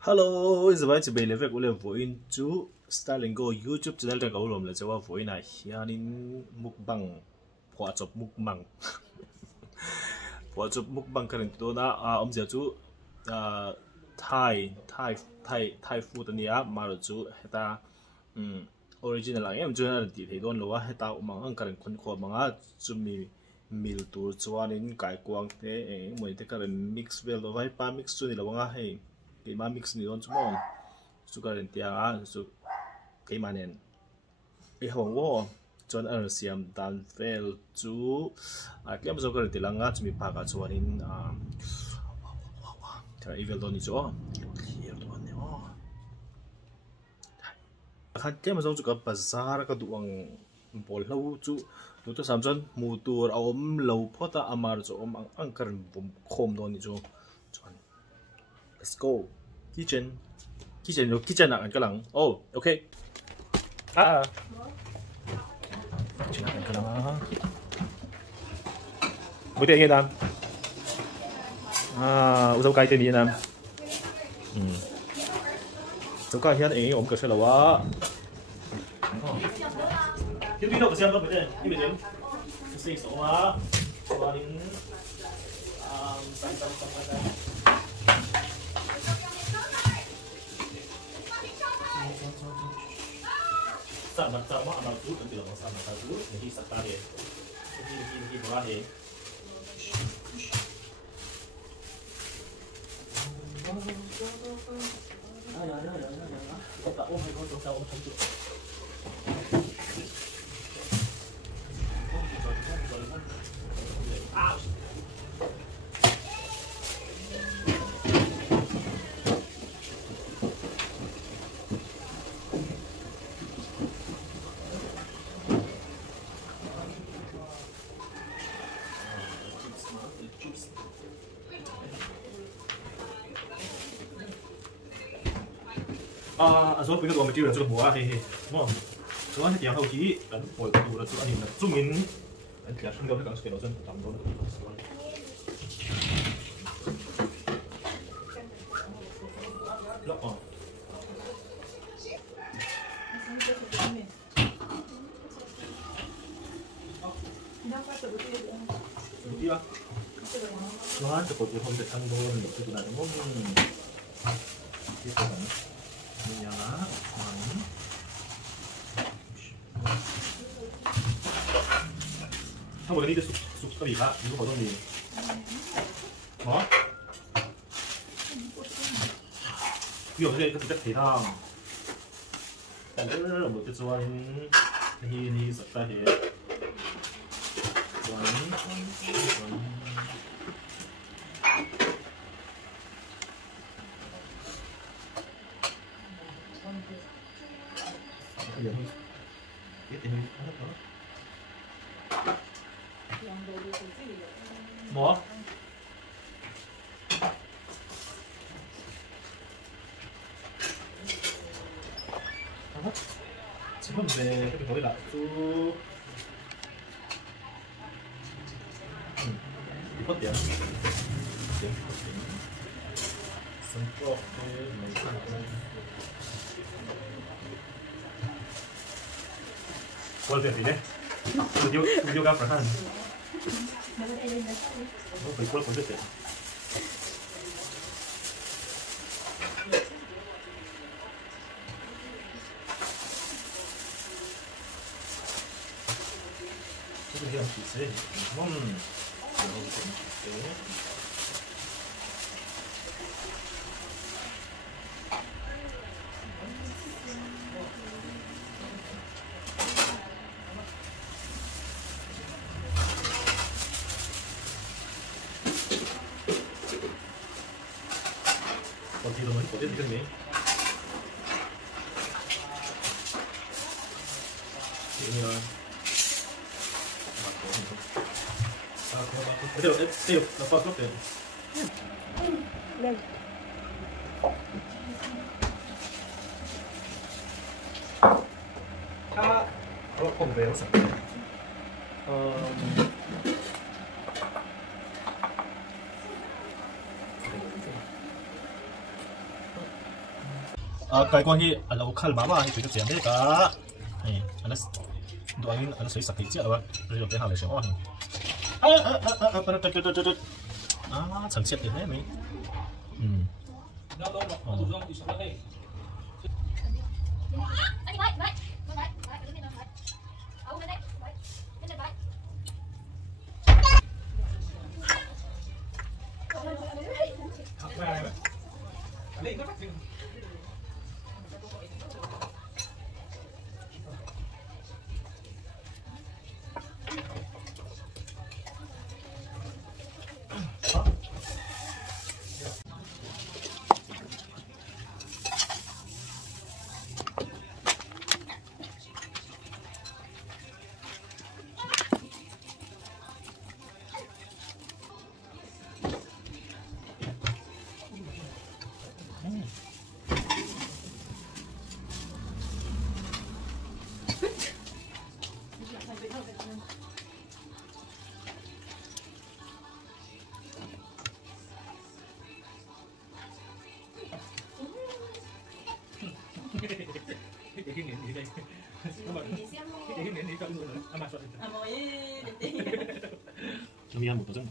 Hello, is vai chebe levek ule voin chu Starlingo YouTube channel ta kaulom la chawa voin a hianin mukbang phwa chop mukbang phwa chop mukbang karin to na om sia chu Thai food ania mar chu heta original ang em chu na ti thei don lo wa heta umang ang karin khon kho manga chumi mil tur chuanin kai kuang te moi te karin mix vel do vai pa mix chu ni lawanga hei cái mà mix ni on chmong su ka ren tia su cái mà nen cái hong wo chon ar siam dan fel chu a tlem zo ka ren tilanga chmi pa ka chuanin thar evil don ni chu clear don ne o khat tlem zo chu ka bazar ka duang bol hlo chu tu to sam chon mu tur a om lo phota amar chu om ang karan bum khom don ni chu let's go kitchen lo kitchen nak ka lang oh okay kitchen nak ka lang buti ang yan usap kai tên gì nam usap kai hiện ấy ôm cơ sở là quá thiếu đi đâu phải xem đâu phải thế đi về đến sinh sống quá qua đến sama sama amal tu nanti lah sama satu jadi sekali ini berakhir kita oh my god kita oh cantik số cái đồ material cho bùa thì đúng không? Số anh tiếng hậu khí đánh bồi đồ là số anh là zoom in anh chỉ không đâu cái cái nó chân tầm đó lọc đi á nó ăn được một hôm để ăn đồ được cái này đúng không? Cái này minyak,ถ้าวันนี้จะสุกกะหรี่ละนี่ก็ต้องมีหรอพี่ผมจะจะ提汤แต่เรื่องเราจะ做นี่สักแต่เหตุ뭐? 지금 왜 이렇게 거의 쭉 이뻤대요. ¿Cuál te tiene? Yo gafo, ¿no? No, pero ¿cuál conteste? Eso es un chiste. Thì nó mới có biết cái gì như là tiêu nó pha tốt tiền đây nó không về sạch cái quan hi alo khal mama hi tu chen de ka ai anas do anh anas soi sakai chi awa ri lo te ha le so chẳng chết thì thế mình Miyan một tổ chức.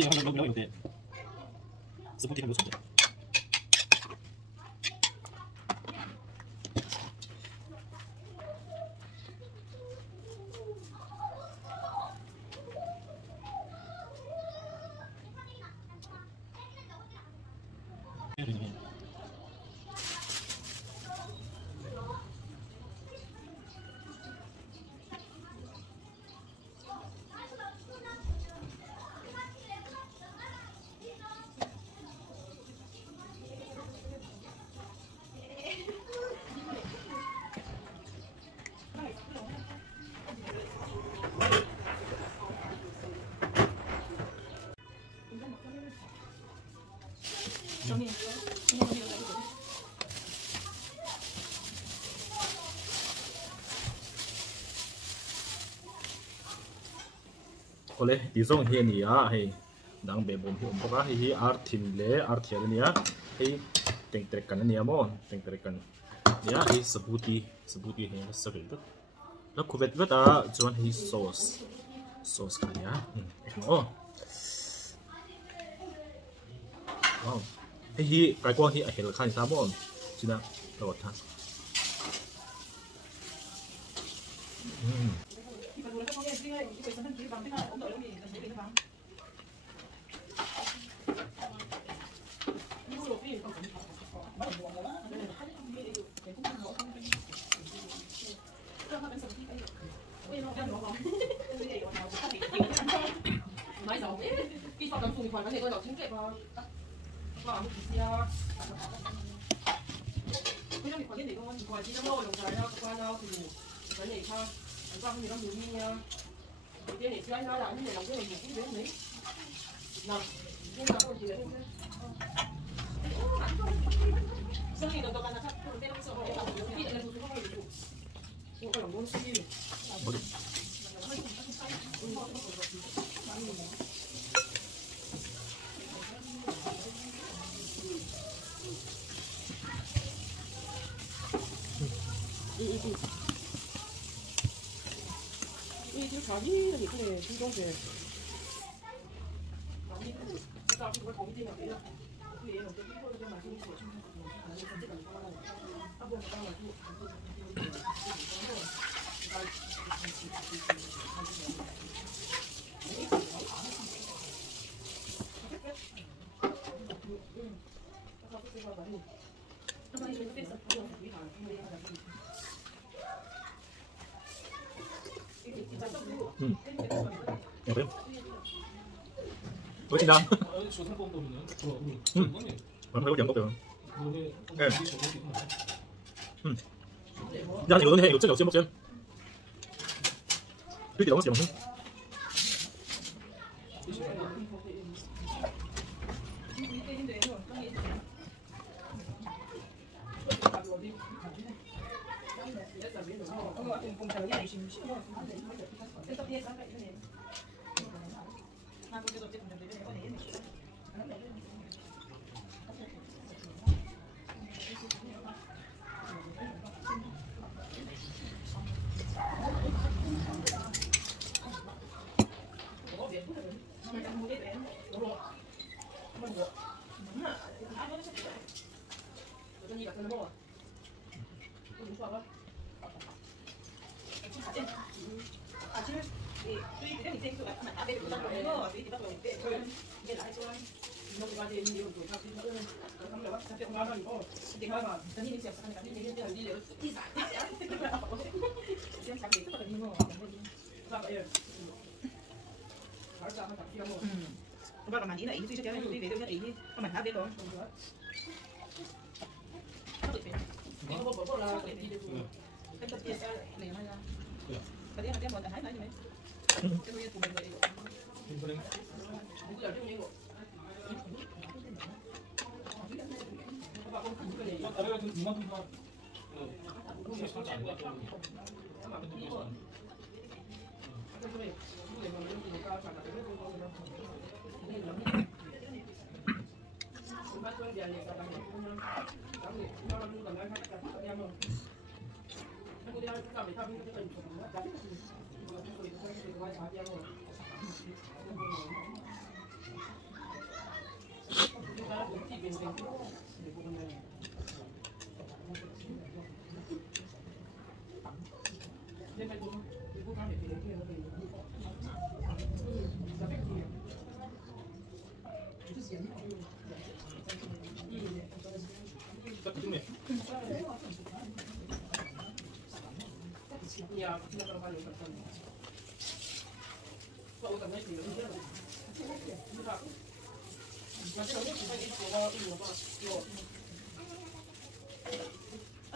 이 한번 넣으면 돼. 스포티 한번 줘. Oleh disong hian ni a hei dang be bom hi om boka hi ar thim le ar thial ania hei tengtrek kan ania mo tengtrek kan ya hi sabuti he sabil tat la khuvet vet a chuan hi sauce kan ya oh wow hi kai kwa hi a hel khan sa mo china ro tha 오케이. 왜 진짜? 안 배우지 안 먹어요. 네. 야, 이거는 해. 이거 진짜 없이 먹지. 이렇게 넣었지, 먹는. Các bạn ý là ý suy cho kéo đi về đâu nhất ý các bạn hát đến đó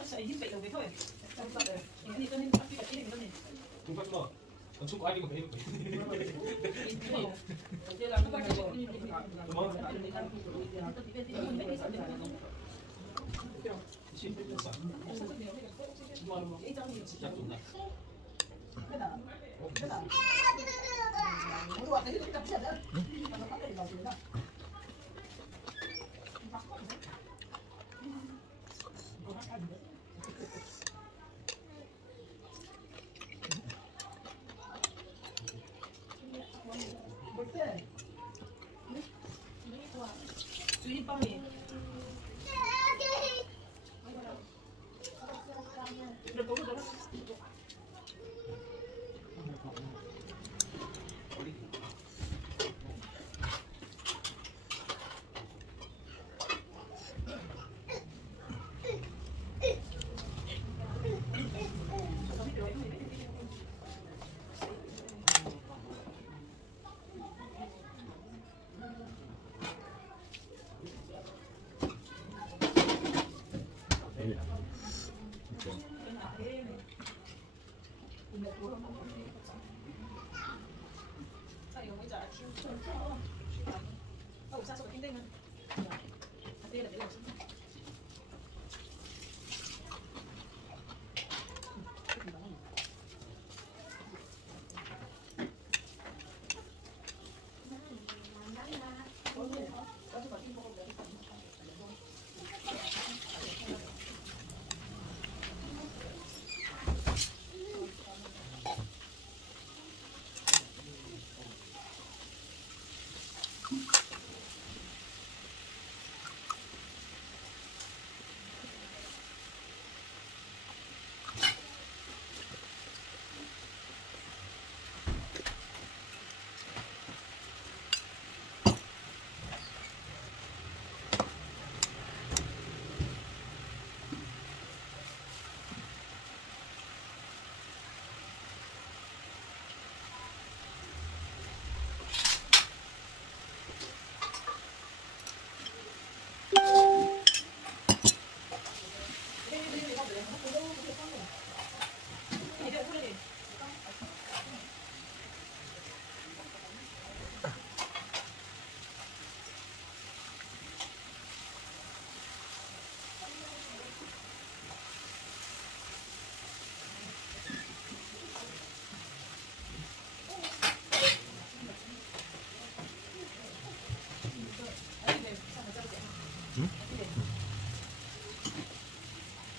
Sợ dính bị đầu cái thôi. Những cái này tôi nên bắt cái này mình Không phát mở. Còn chúc ai đi một cái.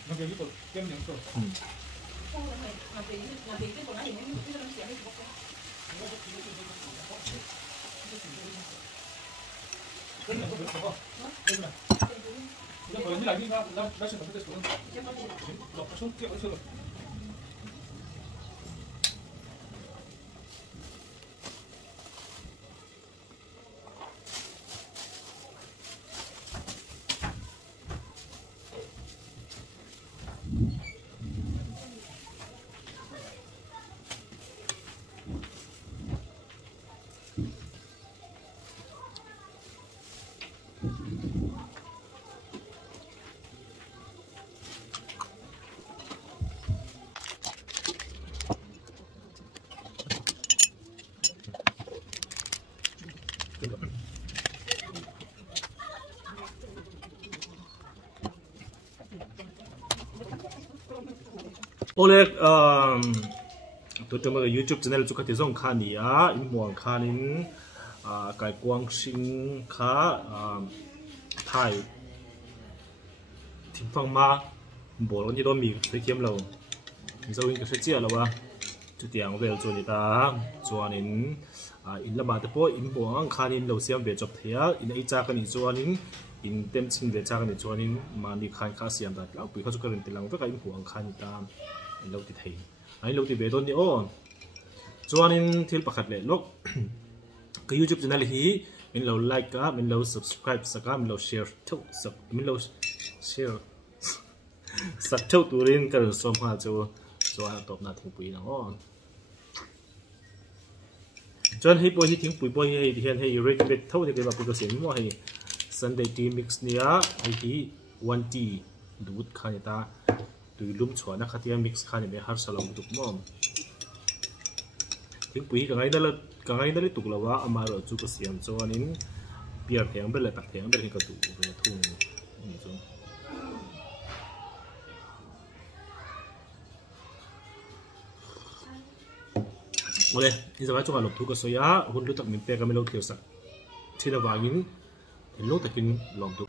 여기도 때문에 또. Oleg tôi trong cái YouTube channel chúng ta thấy dòng khá nia in muang khá nín cái quang sinh khá Thái thím phăng ma bộ như đó mình phải kiếm lâu dấu in cái sẽ chia lâu à chú tiếng về cho người ta cho nên in lama te po in buang khanin lo siam ve chop thea in ei cha kan ni chuanin in tem chin ve cha kan ni chuanin mani khan kha siam da lau pi kha chu karin tilang ve ka in buang khan ta in lo ti thei ai lo ti ve don ni on chuanin thil pakhat le lok ka YouTube channel hi min lo like ka min lo subscribe saka min lo share thau sak min lo share sak thau turin ka som ha chu ha top na thing pui na on chon hi po hi thing pui po hi hian hei recommend thau de ba pu ko sem mo hei Sunday tea mix nia hi 1 tea dut khani ta tuilum chhuana khatia mix khani be har salom tuk mom thing pui ka ngai dal tuk lawa amaro chu ko siam chuanin piar theng bel tak theng bel hi ka tu ve thung ni chu ole in zawa chunga lok thu ka soya hun lu tak min pe ka melo thir sak thina wangin lo takin lom tu